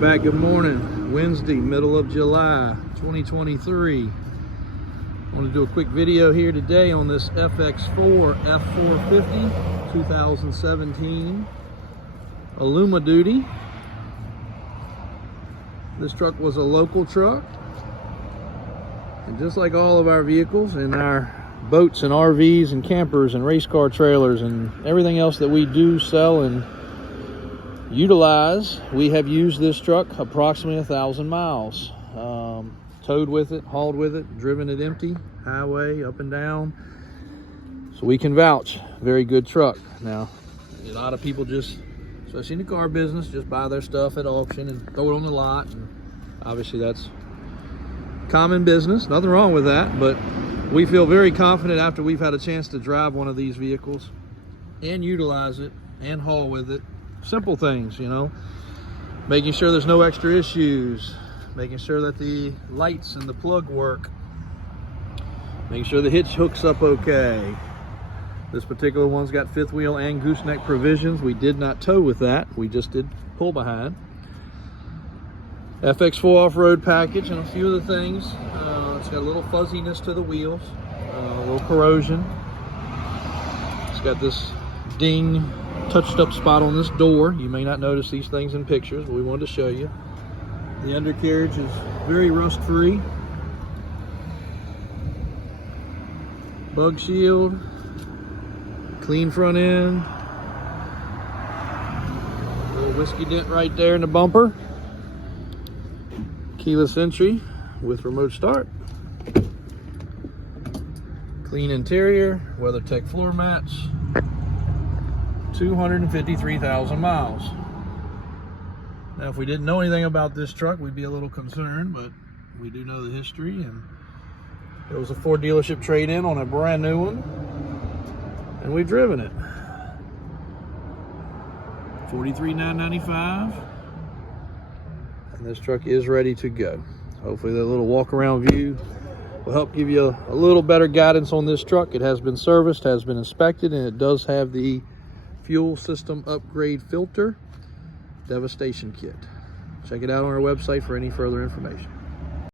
Welcome back. Good morning. Wednesday, middle of July 2023. I want to do a quick video here today on this FX4 F450 2017 Superduty. This truck was a local truck, and just like all of our vehicles and our boats and RVs and campers and race car trailers and everything else that we do sell and utilize, we have used this truck approximately 1,000 miles. Towed with it, hauled with it, driven it empty, highway, up and down. So we can vouch, very good truck. Now, a lot of people just, especially in the car business, just buy their stuff at auction and throw it on the lot. And obviously that's common business, nothing wrong with that, but we feel very confident after we've had a chance to drive one of these vehicles and utilize it and haul with it. Simple things, you know, making sure there's no extra issues, making sure that the lights and the plug work, making sure the hitch hooks up okay. This particular one's got fifth wheel and gooseneck provisions. We did not tow with that, we just did pull behind. FX4 off-road package and a few of the things. It's got a little fuzziness to the wheels, a little corrosion. It's got this ding touched up spot on this door. You may not notice these things in pictures, but we wanted to show you. The undercarriage is very rust free. Bug shield, clean front end, little whiskey dent right there in the bumper. Keyless entry with remote start. Clean interior, Weathertech floor mats. 253,000 miles. Now, if we didn't know anything about this truck, we'd be a little concerned, but we do know the history, and it was a Ford dealership trade-in on a brand new one, and we've driven it. $43,995, and this truck is ready to go. Hopefully that little walk-around view will help give you a little better guidance on this truck. It has been serviced, has been inspected, and it does have the fuel system upgrade filter devastation kit. Check it out on our website for any further information.